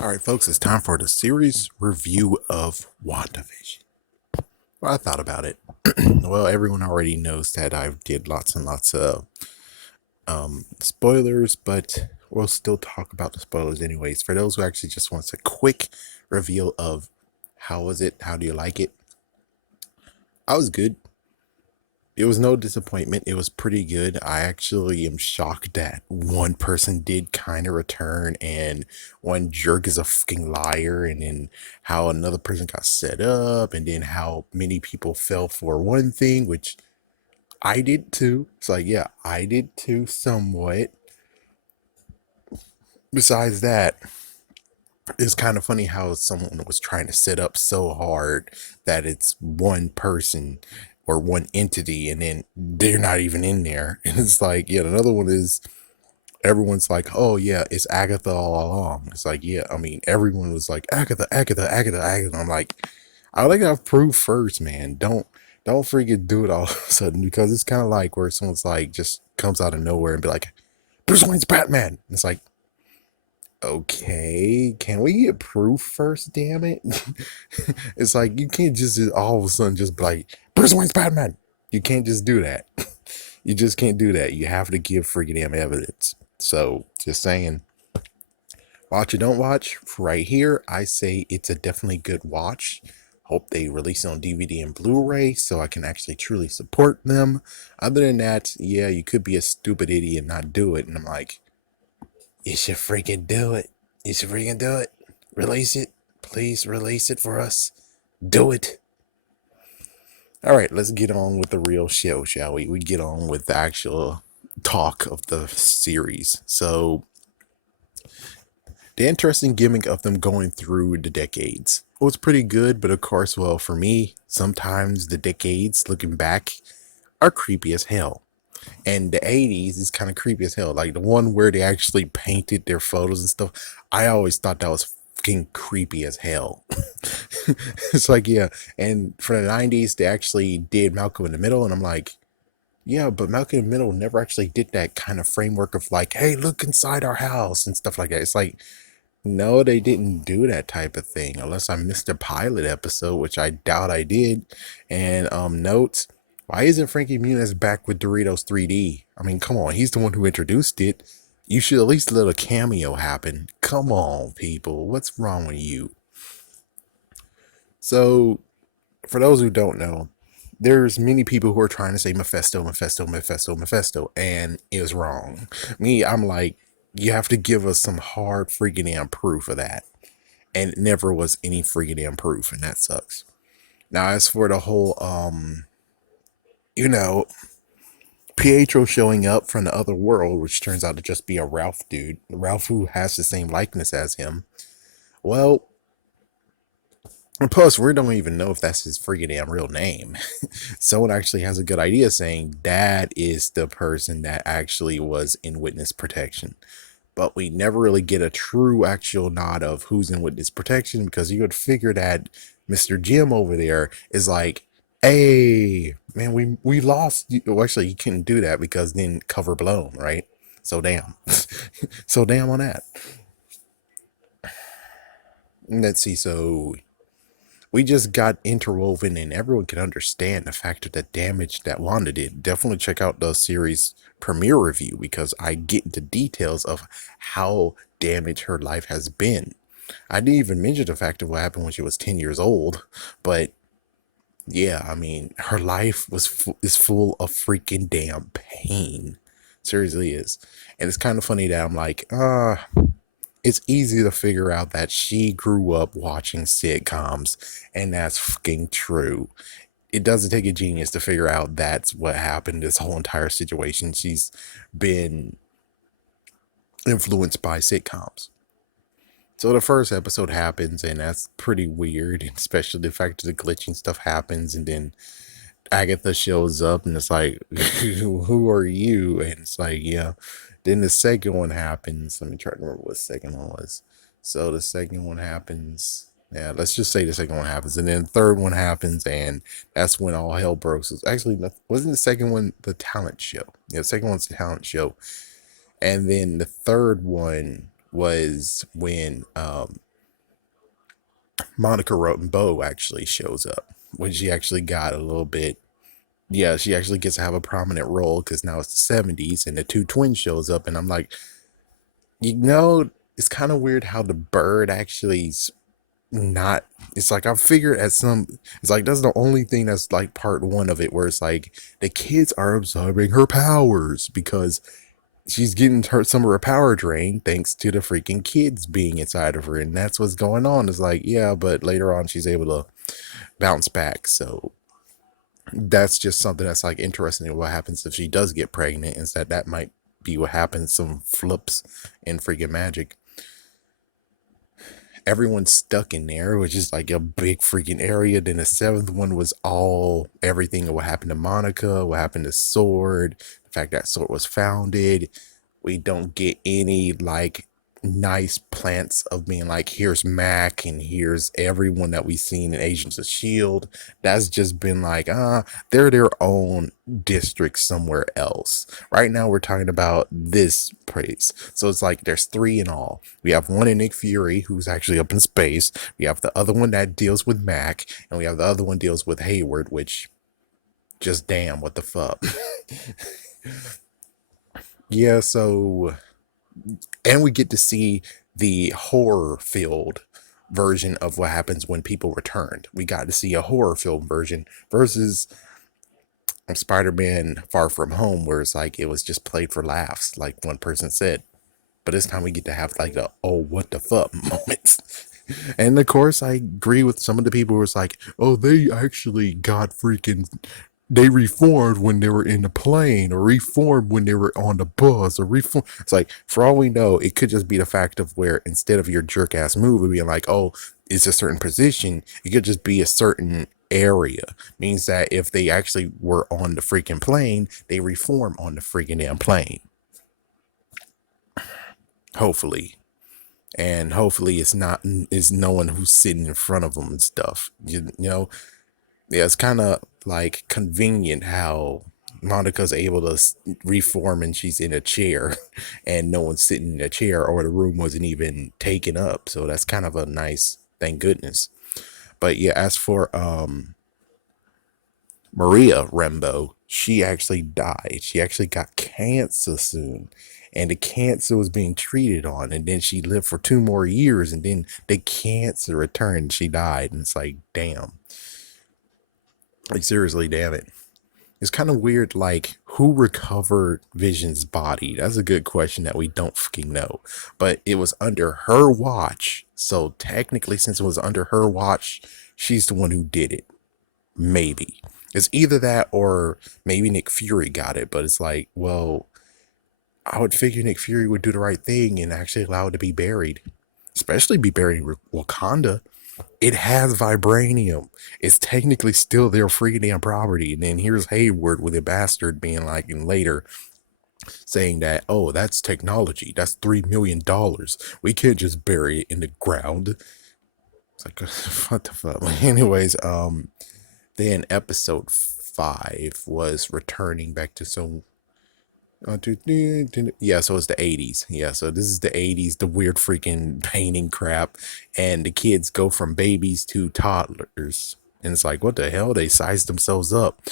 All right, folks, it's time for the series review of Wandavision. Well, I thought about it. Well, everyone already knows that I did lots and lots of spoilers, but we'll still talk about the spoilers anyways. For those who actually just wants a quick reveal of how was it, how do you like it? I was good. It was no disappointment. It was pretty good. I actually am shocked that one person did kind of return and one jerk is a fucking liar, and then how another person got set up, and then how many people fell for one thing, which I did too. It's like, yeah, I did too, somewhat. Besides that, it's kind of funny how someone was trying to set up so hard that it's one person or one entity, and then they're not even in there. And it's like, yeah, another one is everyone's like, oh yeah, it's Agatha all along. It's like, yeah, I mean, everyone was like, Agatha, Agatha, Agatha, Agatha. I'm like, I like to have proof first, man. Don't freaking do it all of a sudden, because it's kind of like where someone's like just comes out of nowhere and be like, Bruce Wayne's Batman. It's like, okay, can we get proof first? Damn it! It's like you can't just all of a sudden just be like, Bruce Wayne's Batman. You can't just do that. You just can't do that. You have to give freaking damn evidence. So, just saying, watch or don't watch, right here, I say it's a definitely good watch. Hope they release it on DVD and Blu-ray so I can actually truly support them. Other than that, yeah, you could be a stupid idiot and not do it. And I'm like, you should freaking do it. You should freaking do it. Release it. Please release it for us. Do it. All right, let's get on with the real show, shall we? We get on with the actual talk of the series. So, the interesting gimmick of them going through the decades was pretty good, but of course, well, for me, sometimes the decades looking back are creepy as hell. And the 80s is kind of creepy as hell. Like the one where they actually painted their photos and stuff. I always thought that was fucking creepy as hell. It's like, yeah. And for the 90s, they actually did Malcolm in the Middle. And I'm like, yeah, but Malcolm in the Middle never actually did that kind of framework of like, hey, look inside our house and stuff like that. It's like, no, they didn't do that type of thing unless I missed a pilot episode, which I doubt I did. And notes, why isn't Frankie Muniz back with Doritos 3D? I mean, come on, he's the one who introduced it. You should at least let a cameo happen. Come on, people, what's wrong with you? So, for those who don't know, there's many people who are trying to say Mephisto, Mephisto, Mephisto, Mephisto, and it was wrong. Me, I'm like, you have to give us some hard freaking damn proof of that. And it never was any freaking damn proof, and that sucks. Now, as for the whole, you know, Pietro showing up from the other world, which turns out to just be a Ralph dude, Ralph who has the same likeness as him. Well, and plus, we don't even know if that's his freaking damn real name. Someone actually has a good idea saying that is the person that actually was in witness protection. But we never really get a true actual nod of who's in witness protection, because you would figure that Mr. Jim over there is like, hey, man, we lost. Well, actually, you couldn't do that because then cover blown, right? So damn. So damn on that. Let's see. So we just got interwoven, and everyone can understand the fact of the damage that Wanda did. Definitely check out the series premiere review, because I get into details of how damaged her life has been. I didn't even mention the fact of what happened when she was 10 years old, but yeah, I mean, her life is full of freaking damn pain. Seriously is. And it's kind of funny that I'm like, it's easy to figure out that she grew up watching sitcoms, and that's fucking true. It doesn't take a genius to figure out that's what happened. This whole entire situation, she's been influenced by sitcoms. So the first episode happens, and that's pretty weird, especially the fact that the glitching stuff happens, and then Agatha shows up, and it's like, who are you? And it's like, yeah. Then the second one happens. Let me try to remember what the second one was. So the second one happens. Yeah, let's just say the second one happens, and then the third one happens, and that's when all hell broke. So actually, wasn't the second one the talent show? Yeah, the second one's the talent show, and then the third one was when Monica Rambeau actually shows up when she actually got a little bit. Yeah, she actually gets to have a prominent role because now it's the 70s and the two twins shows up, and I'm like, you know, it's kind of weird how the bird actually not. It's like I figured at some. It's like that's the only thing that's like part one of it, where it's like the kids are absorbing her powers because she's getting her some of her power drained thanks to the freaking kids being inside of her, and that's what's going on. It's like, yeah, but later on she's able to bounce back. So that's just something that's like interesting. What happens if she does get pregnant? Is that might be what happens? Some flips in freaking magic. Everyone's stuck in there, which is like a big freaking area. Then the seventh one was all everything of what happened to Monica, what happened to Sword, the fact that Sword was founded. We don't get any like nice plants of being like, here's Mac and here's everyone that we've seen in Agents of Shield. That's just been like, they're their own district somewhere else. Right now we're talking about this place. So it's like there's three in all. We have one in Nick Fury who's actually up in space. We have the other one that deals with Mac, and we have the other one deals with Hayward, which just damn, what the fuck. Yeah, so and we get to see the horror filled version of what happens when people returned. We got to see a horror film version versus Spider-Man Far From Home, where it's like it was just played for laughs, like one person said. But this time we get to have like a oh what the fuck moments. And of course I agree with some of the people who was like, oh, they actually got freaking they reformed when they were in the plane, or reformed when they were on the bus, or reformed. It's like, for all we know, it could just be the fact of where instead of your jerk ass move being like, oh, it's a certain position, it could just be a certain area. Means that if they actually were on the freaking plane, they reform on the freaking damn plane. Hopefully. And hopefully it's not is no one who's sitting in front of them and stuff. You know, yeah, it's kind of like convenient how Monica's able to reform and she's in a chair and no one's sitting in a chair, or the room wasn't even taken up. So that's kind of a nice, thank goodness. But yeah, as for Maria Rambeau, she actually died. She actually got cancer soon. And the cancer was being treated on. And then she lived for 2 more years. And then the cancer returned. She died. And it's like, damn. Like, seriously, damn it. It's kind of weird, like, who recovered Vision's body? That's a good question that we don't fucking know. But it was under her watch. So technically, since it was under her watch, she's the one who did it. Maybe. It's either that or maybe Nick Fury got it. But it's like, well, I would figure Nick Fury would do the right thing and actually allow it to be buried. Especially be buried in Wakanda. It has vibranium. It's technically still their freaking property. And then here's Hayward with a bastard being like, and later saying that, oh, that's technology. That's $3 million. We can't just bury it in the ground. It's like, what the fuck? Anyways, then episode 5 was returning back to some. Yeah, so it's the 80s. Yeah, so this is the 80s, the weird freaking painting crap. And the kids go from babies to toddlers. And it's like, what the hell? They sized themselves up.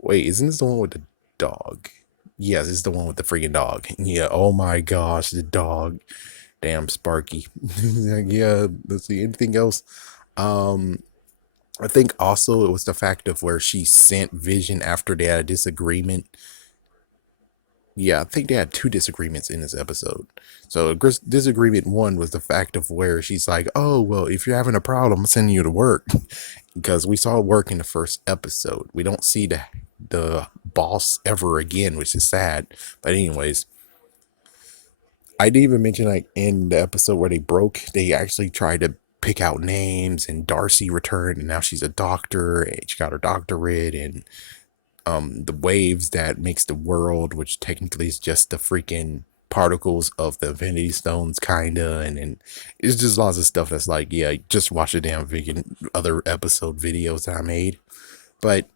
Wait, isn't this the one with the dog? Yes, it's the one with the freaking dog. Yeah, oh my gosh, the dog. Damn, Sparky. Yeah, let's see, anything else? I think also it was the fact of where she sent Vision after they had a disagreement. Yeah, I think they had 2 disagreements in this episode. So disagreement 1 was the fact of where she's like, oh, well, if you're having a problem, I'm sending you to work. Because we saw work in the first episode. We don't see the boss ever again, which is sad. But anyways, I didn't even mention like in the episode where they actually tried to pick out names, and Darcy returned and now she's a doctor and she got her doctorate, and the waves that makes the world, which technically is just the freaking particles of the Infinity Stones, kinda, and then it's just lots of stuff that's like, yeah, just watch the damn vegan other episode videos that I made. But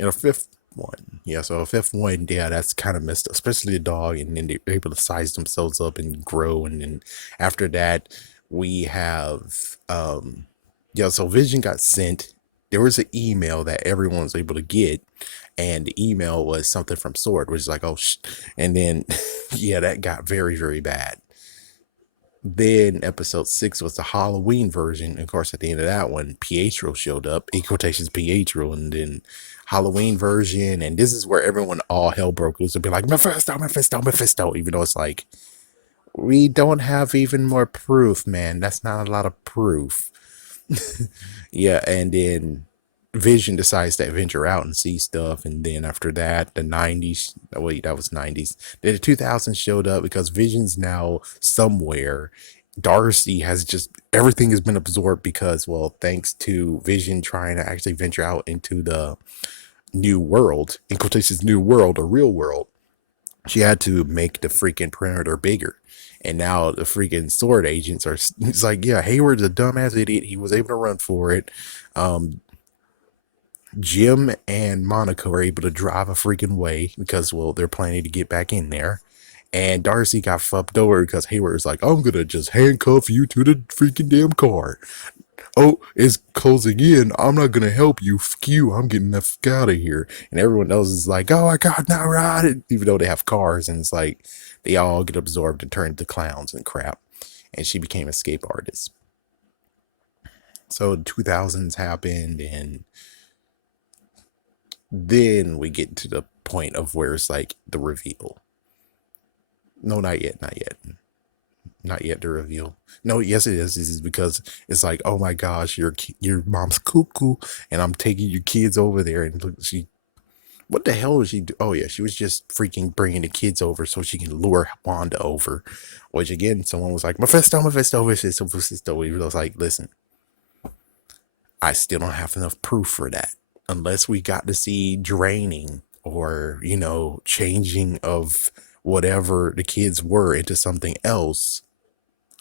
a fifth one, yeah, so a fifth one, yeah, that's kind of messed up, especially the dog, and then they're able to size themselves up and grow, and then after that, we have yeah, so Vision got sent. There was an email that everyone was able to get, and the email was something from Sword, which is like, oh and then yeah, that got very, very bad. Then episode 6 was the Halloween version. Of course, at the end of that one, Pietro showed up, in quotations Pietro, and then Halloween version. And this is where everyone, all hell broke loose, would be like, Mephisto, Mephisto, Mephisto, even though it's like, we don't have even more proof, man. That's not a lot of proof. Yeah, and then Vision decides to venture out and see stuff, and then after that, the 90s, wait, that was 90s. Then the 2000s showed up because Vision's now somewhere. Darcy has just, everything has been absorbed because, well, thanks to Vision trying to actually venture out into the new world, in quotations, new world, or real world, she had to make the freaking perimeter bigger. And now the freaking Sword agents are, it's like, yeah, Hayward's a dumbass idiot. He was able to run for it. Jim and Monica were able to drive a freaking way because, well, they're planning to get back in there. And Darcy got fucked over because Hayward was like, I'm gonna just handcuff you to the freaking damn car. Oh, it's closing in. I'm not gonna help you. Fuck you. I'm getting the fuck out of here. And everyone else is like, oh my god, not right. Even though they have cars, and it's like they all get absorbed and turn into clowns and crap. And she became a escape artist. So the 2000s happened, and then we get to the point of where it's like the reveal. No, not yet, not yet. Not yet the reveal. No, yes it is. This is because it's like, oh my gosh, your mom's cuckoo, and I'm taking your kids over there. And look, what the hell was she do? Oh yeah, she was just freaking bringing the kids over so she can lure Wanda over. Which again, someone was like, Mephisto, Mephisto, Mephisto, Mephisto. Even though it's like, listen, I still don't have enough proof for that. Unless we got to see draining or, changing of whatever the kids were into something else.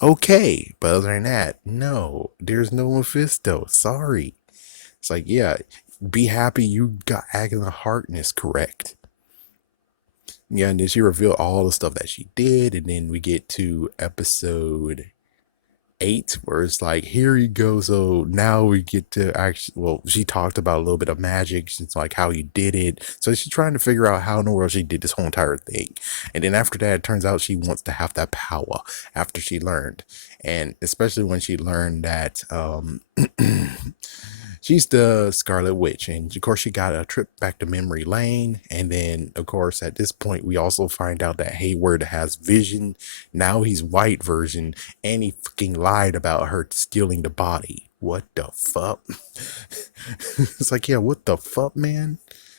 Okay. But other than that, no, there's no Mephisto. Sorry. It's like, yeah, be happy you got Agatha Harkness correct. Yeah, and then she revealed all the stuff that she did. And then we get to episode 8, where it's like, here you go. So now we get to actually, well, she talked about a little bit of magic. It's like how you did it. So she's trying to figure out how in the world she did this whole entire thing. And then after that, it turns out she wants to have that power after she learned. And especially when she learned that she's the Scarlet Witch. And of course, she got a trip back to memory lane. And then, of course, at this point, we also find out that Hayward has Vision. Now he's white version. And he fucking lied about her stealing the body. What the fuck? It's like, yeah, what the fuck, man?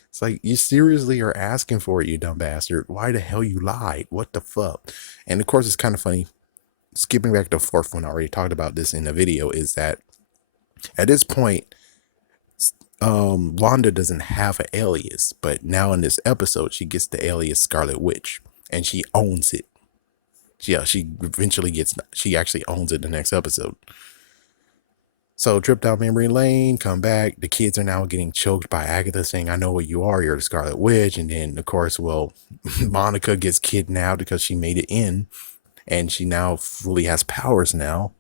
It's like, you seriously are asking for it, you dumb bastard. Why the hell you lied? What the fuck? And of course, it's kind of funny. Skipping back to the 4th one, I already talked about this in the video, is that at this point, Wanda doesn't have an alias, but now in this episode, she gets the alias Scarlet Witch, and she owns it. Yeah, she actually owns it the next episode. So trip down memory lane, come back. The kids are now getting choked by Agatha saying, I know what you are. You're the Scarlet Witch. And then, of course, well, Monica gets kidnapped because she made it in, and she now fully has powers now.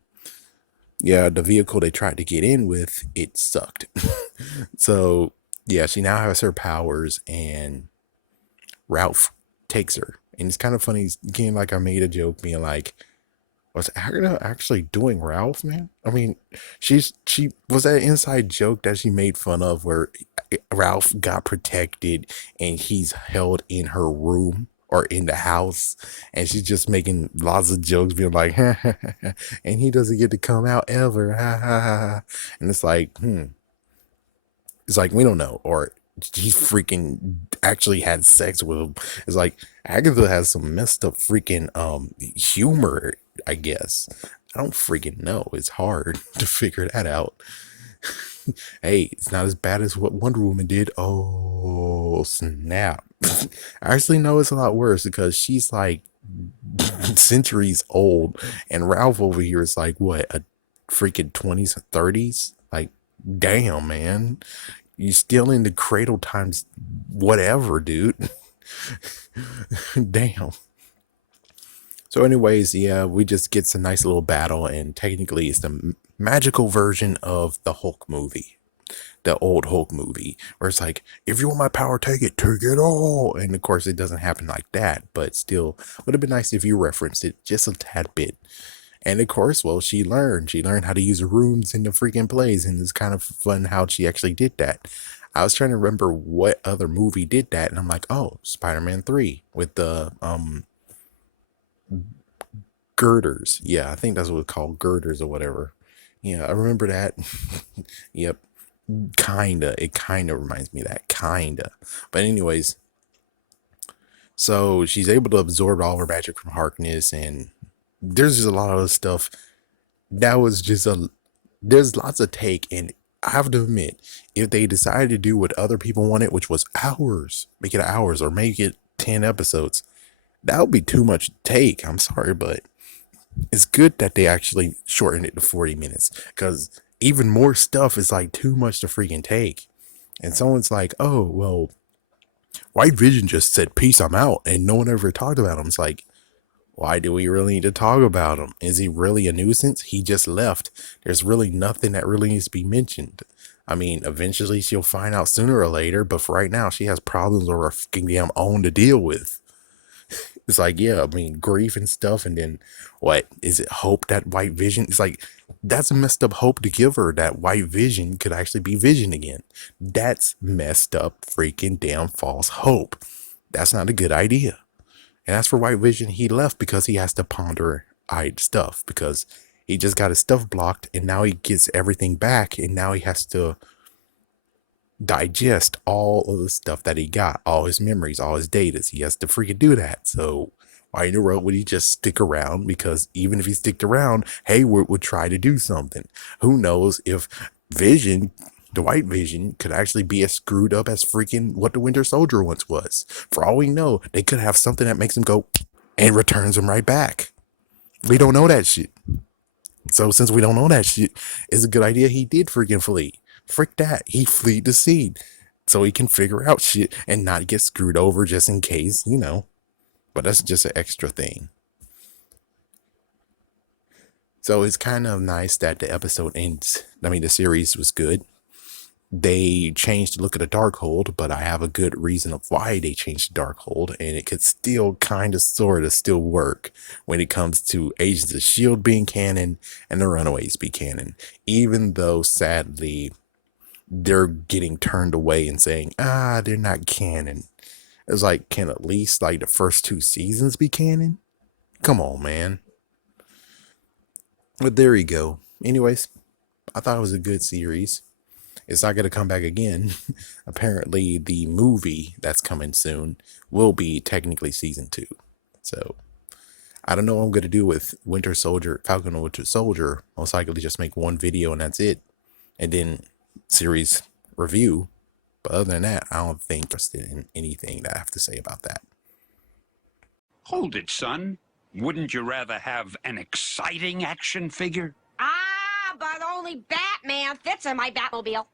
Yeah, the vehicle they tried to get in with, it sucked. So, yeah, she now has her powers, and Ralph takes her. And it's kind of funny, again, like I made a joke being like, was Agatha actually doing Ralph, man? I mean, she was that inside joke that she made fun of where Ralph got protected and he's held in her room or in the house, and she's just making lots of jokes being like, and he doesn't get to come out ever. And it's like, it's like, we don't know, or he freaking actually had sex with him. It's like Agatha has some messed up freaking humor, I guess. I don't freaking know. It's hard to figure that out. Hey, it's not as bad as what Wonder Woman did. Oh, snap. I actually know it's a lot worse because she's like centuries old, and Ralph over here is like, what, a freaking 20s or 30s? Like, damn, man. You still in the cradle times whatever, dude. Damn. So, anyways, yeah, we just get a nice little battle, and technically, it's the magical version of the Hulk movie, the old Hulk movie, where it's like, if you want my power, take it all. And of course, it doesn't happen like that, but still, would have been nice if you referenced it just a tad bit. And of course, well, she learned. She learned how to use rooms in the freaking plays, and it's kind of fun how she actually did that. I was trying to remember what other movie did that, and I'm like, oh, Spider-Man 3 with the girders. Yeah, I think that's what it's called, girders or whatever. Yeah, I remember that. Yep. Kinda. It kinda reminds me of that. Kinda. But anyways, so she's able to absorb all her magic from Harkness, and there's just a lot of other stuff that was just there's lots of take, and I have to admit, if they decided to do what other people wanted, which was hours, make it hours or make it 10 episodes, that would be too much take. I'm sorry, but it's good that they actually shortened it to 40 minutes, because even more stuff is like too much to freaking take. And someone's like, oh, well, White Vision just said, peace, I'm out, and no one ever talked about him. It's like, why do we really need to talk about him? Is he really a nuisance? He just left. There's really nothing that really needs to be mentioned. I mean, eventually she'll find out sooner or later, but for right now, she has problems of her fucking damn own to deal with. It's like, yeah, I mean, grief and stuff, and then what? Is it hope that White Vision? It's like, that's a messed up hope to give her, that White Vision could actually be Vision again. That's messed up freaking damn false hope. That's not a good idea. And as for White Vision, he left because he has to ponder stuff, because he just got his stuff blocked, and now he gets everything back, and now he has to digest all of the stuff that he got, all his memories, all his data. He has to freaking do that. So why in the world would he just stick around? Because even if he sticked around, Hayward would try to do something. Who knows if Vision, the White Vision, could actually be as screwed up as freaking what the Winter Soldier once was. For all we know, they could have something that makes him go and returns him right back. We don't know that shit. So since we don't know that shit, it's a good idea he did freaking flee. Frick that. He fleed the scene so he can figure out shit and not get screwed over just in case, you know. But that's just an extra thing. So it's kind of nice that the episode ends. I mean, the series was good. They changed the look of the Darkhold, but I have a good reason of why they changed the Darkhold, and it could still kind of sort of still work when it comes to Agents of S.H.I.E.L.D. being canon and the Runaways be canon, even though sadly they're getting turned away and saying, they're not canon. It's like, can at least like the first 2 seasons be canon? Come on, man. But there you go. Anyways, I thought it was a good series. It's not going to come back again. Apparently, the movie that's coming soon will be technically season 2. So, I don't know what I'm going to do with Winter Soldier, Falcon and Winter Soldier. Most likely just make one video and that's it. And then series review. But other than that, I don't think I'm interested in anything that I have to say about that. Hold it, son. Wouldn't you rather have an exciting action figure? Ah, but only Batman fits in my Batmobile.